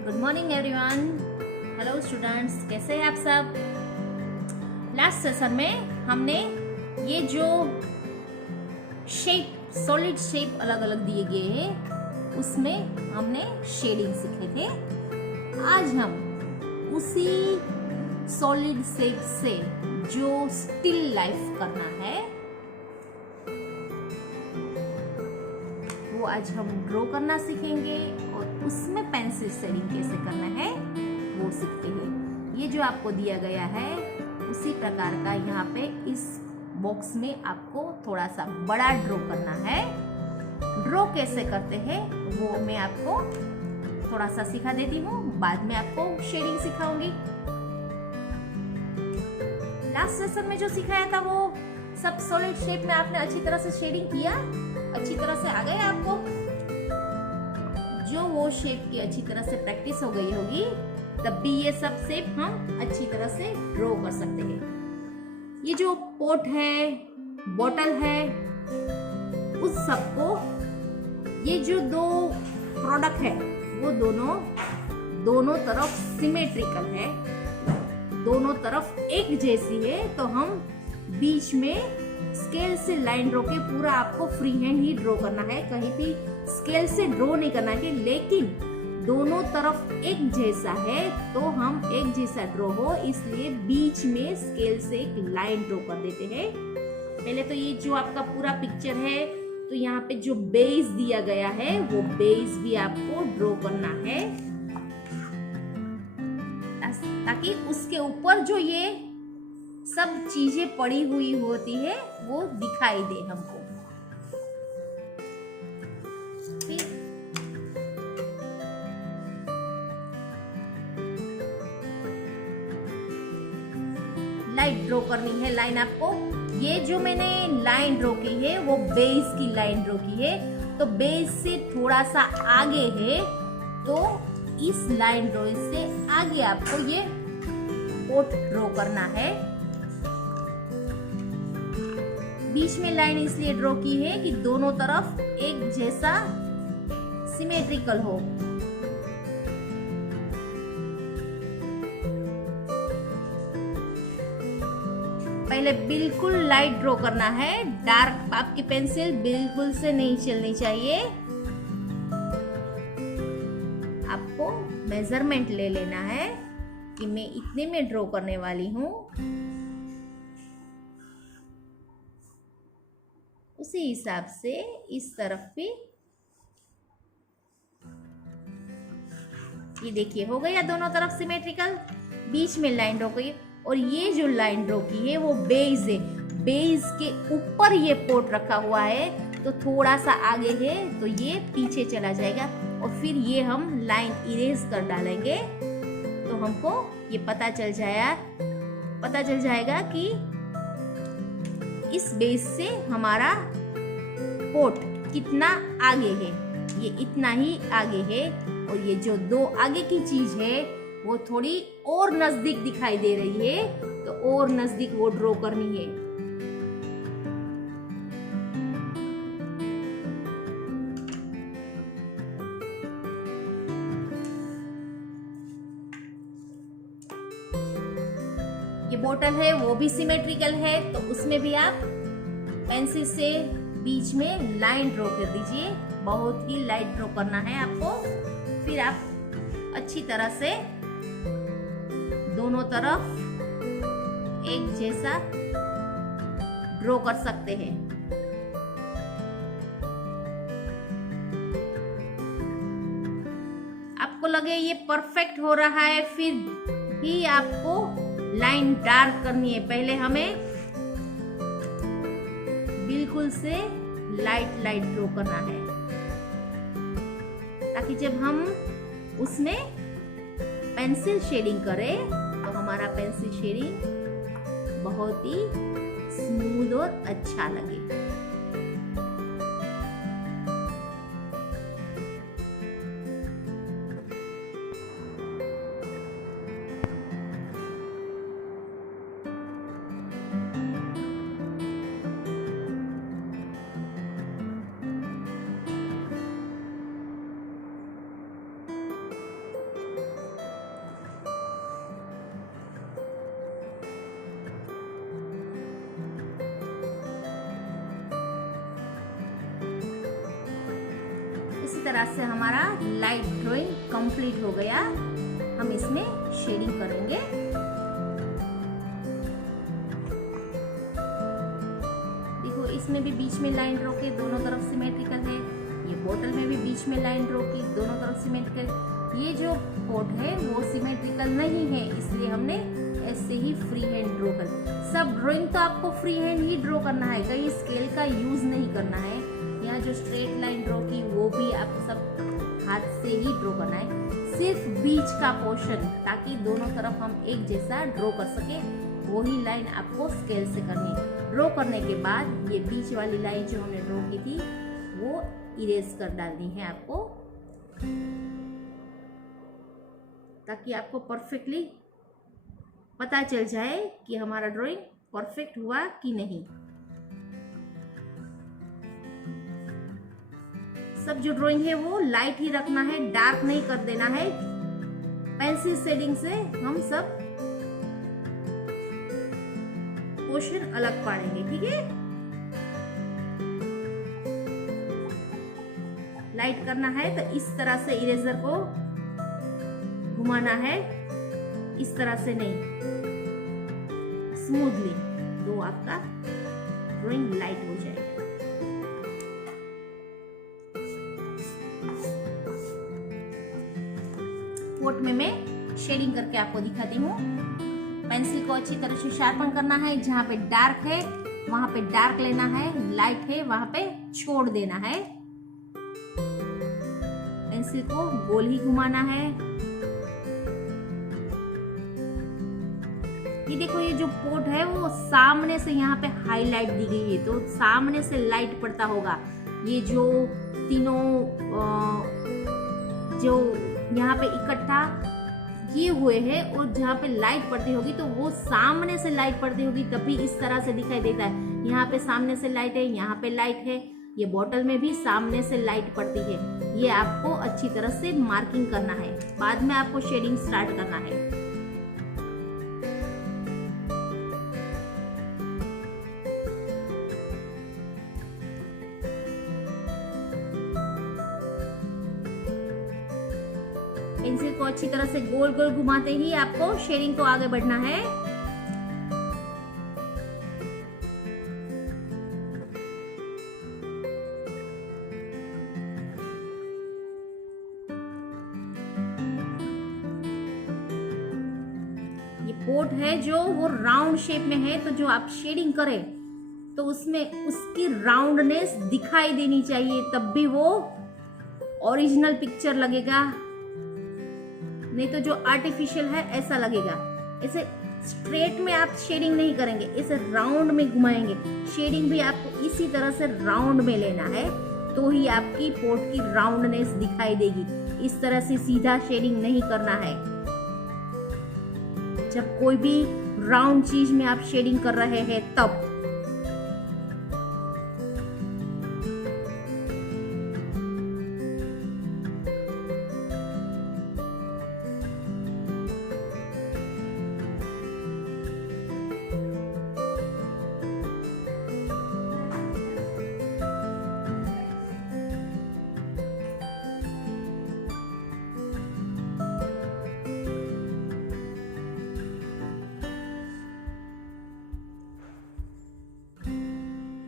Good morning everyone. Hello students, कैसे हैं आप सब। लास्ट सेशन में हमने ये जो शेप, सॉलिड शेप अलग अलग दिए गए हैं उसमें हमने शेडिंग सीखे थे। आज हम उसी सॉलिड शेप से जो स्टिल लाइफ करना है वो आज हम ड्रॉ करना सीखेंगे और उसमें पेंसिल शेडिंग कैसे करना है वो सीखते हैं। ये जो आपको दिया गया है उसी प्रकार का यहाँ पे इस बॉक्स में आपको थोड़ा सा बड़ा ड्रॉ करना है। ड्रॉ कैसे करते हैं वो मैं आपको थोड़ा सा सिखा देती हूँ, बाद में आपको शेडिंग सिखाऊंगी। लास्ट सेशन में जो सिखाया था वो सब सॉलिड शेप में आपने अच्छी तरह से शेडिंग किया, अच्छी तरह से आ गए आपको। जो वो शेप की अच्छी तरह से प्रैक्टिस हो गई होगी तब भी ये सब शेप हम अच्छी तरह से ड्रॉ कर सकते हैं। ये जो पॉट है, बॉटल है, उस सबको ये जो दो प्रोडक्ट है वो दोनों तरफ सिमेट्रिकल है, दोनों तरफ एक जैसी है। तो हम बीच में स्केल से लाइन ड्रॉ के पूरा आपको फ्री हैंड ही ड्रॉ करना है, कहीं भी स्केल से ड्रॉ नहीं करना है। लेकिन दोनों तरफ एक जैसा है तो हम एक जैसा ड्रॉ हो इसलिए बीच में स्केल से एक लाइन ड्रॉ कर देते हैं। पहले तो ये जो आपका पूरा पिक्चर है तो यहाँ पे जो बेस दिया गया है वो बेस भी आपको ड्रॉ करना है ताकि उसके ऊपर जो ये सब चीजें पड़ी हुई होती है वो दिखाई दे हमको। लाइन ड्रॉ करनी है। लाइन आपको ये जो मैंने लाइन ड्रॉ की है वो बेस की लाइन ड्रॉ की है, तो बेस से थोड़ा सा आगे है तो इस लाइन ड्रॉ से आगे आपको ये पॉट ड्रॉ करना है। बीच में लाइन इसलिए ड्रॉ की है कि दोनों तरफ एक जैसा सिमेट्रिकल हो। पहले बिल्कुल लाइट ड्रॉ करना है, डार्क आपकी पेंसिल बिल्कुल से नहीं चलनी चाहिए। आपको मेजरमेंट ले लेना है कि मैं इतने में ड्रॉ करने वाली हूँ, उसी हिसाब से इस तरफ भी ये देखिए हो गया दोनों तरफ सिमेट्रिकल। बीच में लाइन ड्रॉ की और ये जो लाइन ड्रॉ की है वो बेस है, बेस के ऊपर ये पॉट रखा हुआ है तो थोड़ा सा आगे है तो ये पीछे चला जाएगा और फिर ये हम लाइन इरेज कर डालेंगे तो हमको ये पता चल जाएगा कि इस बेस से हमारा पॉट कितना आगे है। ये इतना ही आगे है और ये जो दो आगे की चीज है वो थोड़ी और नजदीक दिखाई दे रही है तो और नजदीक वो ड्रॉ करनी है। ये बोतल है वो भी सिमेट्रिकल है तो उसमें भी आप पेंसिल से बीच में लाइन ड्रॉ कर दीजिए। बहुत ही लाइट ड्रॉ करना है आपको। फिर आप अच्छी तरह से दोनों तरफ एक जैसा ड्रॉ कर सकते हैं। आपको लगे ये परफेक्ट हो रहा है फिर भी आपको लाइन डार्क करनी है। पहले हमें बिल्कुल से लाइट ड्रॉ करना है ताकि जब हम उसमें पेंसिल शेडिंग करें तो हमारा पेंसिल शेडिंग बहुत ही स्मूथ और अच्छा लगे। तरह से हमारा लाइट ड्राइंग कंप्लीट हो गया। हम इसमें शेडिंग करेंगे। देखो इसमें भी बीच में लाइन ड्रॉ की, दोनों तरफ सिमेट्रिकल है। ये बॉटल में भी बीच में लाइन ड्रॉ की, दोनों तरफ सिमेट्रिकल। ये जो पॉट है वो सिमेट्रिकल नहीं है, इसलिए हमने ऐसे ही फ्री हैंड ड्रॉ कर। सब ड्राइंग तो आपको फ्री हैंड ही ड्रॉ करना है, कहीं स्केल का यूज नहीं करना है। यहाँ जो स्ट्रेट लाइन ड्रॉ की वो भी आप सब हाथ से ही ड्रॉ करना है, सिर्फ बीच का पोर्शन, ताकि दोनों तरफ हम एक जैसा ड्रॉ कर सके। वही लाइन आपको स्केल से करनी है। ड्रॉ करने के बाद ये बीच वाली लाइन जो हमने ड्रॉ की थी वो इरेज कर डालनी है आपको, ताकि आपको परफेक्टली पता चल जाए कि हमारा ड्राइंग परफेक्ट हुआ कि नहीं। सब जो ड्राइंग है वो लाइट ही रखना है, डार्क नहीं कर देना है। पेंसिल शेडिंग से हम सब पोर्शन अलग पाड़ेंगे, ठीक है। लाइट करना है तो इस तरह से इरेजर को घुमाना है, इस तरह से नहीं, स्मूथली, तो आपका ड्राइंग लाइट हो जाएगा। पोर्ट में मैं शेडिंग करके आपको दिखाती हूँ। पेंसिल को अच्छी तरह से शार्पन करना है, जहाँ पे डार्क है वहां पे डार्क लेना है, लाइट है वहां पे छोड़ देना है। पेंसिल को गोल ही घुमाना है। ये देखो ये जो पोर्ट है वो सामने से यहाँ पे हाईलाइट दी गई है, तो सामने से लाइट पड़ता होगा। ये जो तीनों जो यहाँ पे इकट्ठा किए हुए हैं और जहाँ पे लाइट पड़ती होगी तो वो सामने से लाइट पड़ती होगी, तभी इस तरह से दिखाई देता है। यहाँ पे सामने से लाइट है, यहाँ पे लाइट है। ये बॉटल में भी सामने से लाइट पड़ती है। ये आपको अच्छी तरह से मार्किंग करना है, बाद में आपको शेडिंग स्टार्ट करना है। पेंसिल को अच्छी तरह से गोल गोल घुमाते ही आपको शेडिंग को आगे बढ़ना है। ये पोर्ट है जो वो राउंड शेप में है, तो जो आप शेडिंग करें तो उसमें उसकी राउंडनेस दिखाई देनी चाहिए, तब भी वो ओरिजिनल पिक्चर लगेगा। नहीं तो जो आर्टिफिशियल है ऐसा लगेगा। ऐसे स्ट्रेट में आप शेडिंग नहीं करेंगे, इसे राउंड में घुमाएंगे। शेडिंग भी आपको इसी तरह से राउंड में लेना है, तो ही आपकी पोर्ट की राउंडनेस दिखाई देगी। इस तरह से सीधा शेडिंग नहीं करना है। जब कोई भी राउंड चीज में आप शेडिंग कर रहे हैं तब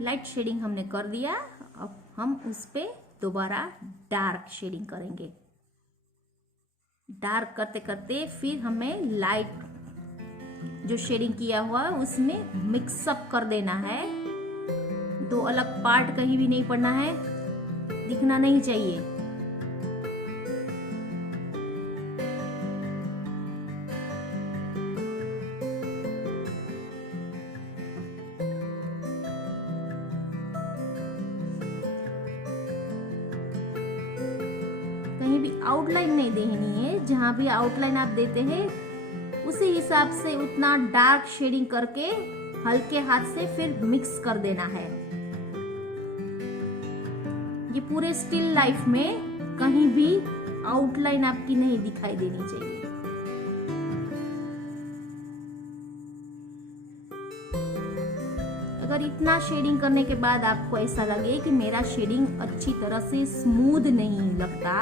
लाइट शेडिंग हमने कर दिया। अब हम उस पे दोबारा डार्क शेडिंग करेंगे। डार्क करते करते फिर हमें लाइट जो शेडिंग किया हुआ है उसमें मिक्सअप कर देना है। दो अलग पार्ट कहीं भी नहीं पड़ना है, दिखना नहीं चाहिए। कहीं भी आउटलाइन नहीं देनी है। जहां भी आउटलाइन आप देते हैं उसी हिसाब से उतना डार्क शेडिंग करके हल्के हाथ से फिर मिक्स कर देना है। ये पूरे स्टिल लाइफ में कहीं भी आउटलाइन आपकी नहीं दिखाई देनी चाहिए। अगर इतना शेडिंग करने के बाद आपको ऐसा लगे कि मेरा शेडिंग अच्छी तरह से स्मूथ नहीं लगता,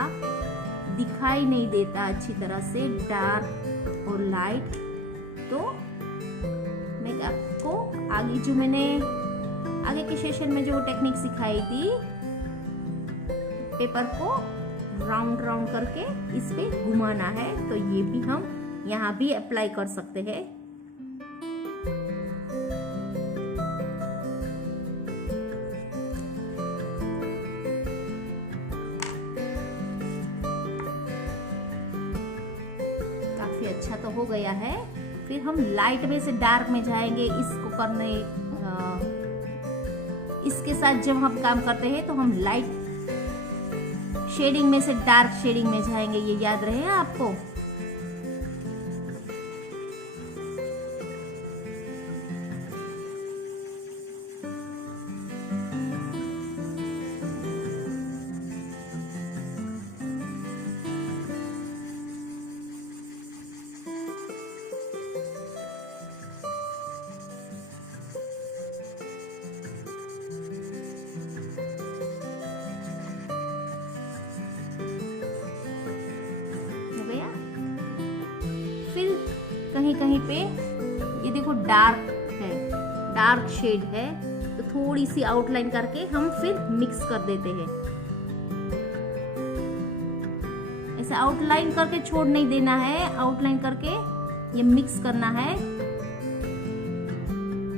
दिखाई नहीं देता अच्छी तरह से डार्क और लाइट, तो मैं आपको आगे जो मैंने आगे के सेशन में जो टेक्निक सिखाई थी, पेपर को राउंड राउंड करके इस पे घुमाना है, तो ये भी हम यहाँ भी अप्लाई कर सकते हैं। काफी अच्छा तो हो गया है। फिर हम लाइट में से डार्क में जाएंगे। इसको करने इसके साथ जब हम काम करते हैं तो हम लाइट शेडिंग में से डार्क शेडिंग में जाएंगे, ये याद रहे आपको। कहीं कहीं पे ये देखो डार्क है, डार्क शेड है, तो थोड़ी सी आउटलाइन करके हम फिर मिक्स कर देते हैं। ऐसे आउटलाइन करके छोड़ नहीं देना है, आउटलाइन करके ये मिक्स करना है,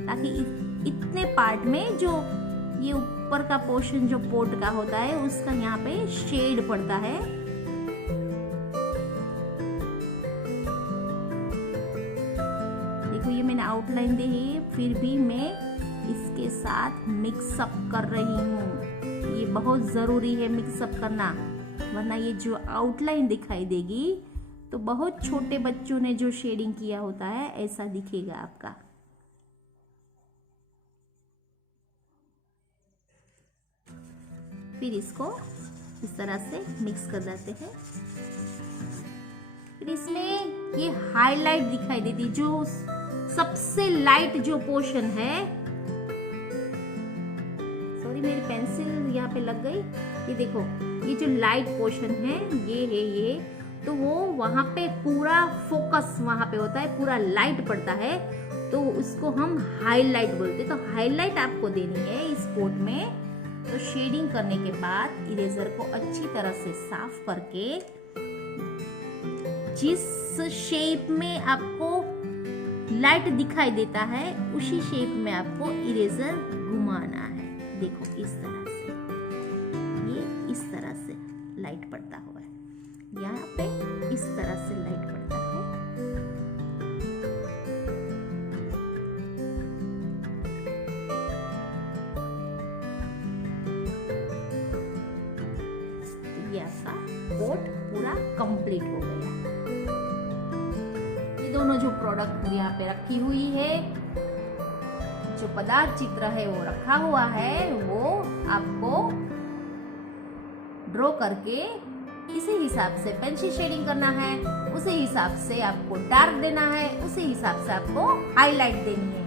ताकि इतने पार्ट में जो ये ऊपर का पोर्शन जो पोर्ट का होता है उसका यहाँ पे शेड पड़ता है। देखो ये मैंने आउटलाइन दी है, फिर भी मैं इसके साथ मिक्सअप कर रही हूँ। ये बहुत ज़रूरी है मिक्सअप करना, वरना ये जो आउटलाइन दिखाई देगी तो बहुत छोटे बच्चों ने जो शेडिंग किया होता है ऐसा दिखेगा आपका। फिर इसको इस तरह से मिक्स कर देते हैं। फिर इसमें ये हाईलाइट दिखाई देती, जो सबसे लाइट जो पोर्शन है, सॉरी मेरी पेंसिल यहाँ पे लग गई, ये देखो ये जो लाइट पोर्शन है ये है ये, तो वो वहां पे पूरा फोकस वहां पे होता है, पूरा लाइट पड़ता है, तो उसको हम हाईलाइट बोलते हैं। तो हाईलाइट आपको देनी है इस पोर्ट में। तो शेडिंग करने के बाद इरेजर को अच्छी तरह से साफ करके जिस शेप में आपको लाइट दिखाई देता है उसी शेप में आपको इरेजर घुमाना है। देखो इस तरह से, ये इस तरह से लाइट पड़ता हुआ है, यहाँ पे इस तरह से लाइट पड़ता है। ये आपका कोट पूरा कंप्लीट हो गया। ये दोनों जो प्रोडक्ट यहाँ पे रखी हुई है, जो पदार्थ चित्र है वो रखा हुआ है, वो आपको ड्रॉ करके इसी हिसाब से पेंसिल शेडिंग करना है, उसी हिसाब से आपको डार्क देना है, उसी हिसाब से आपको हाईलाइट देनी है।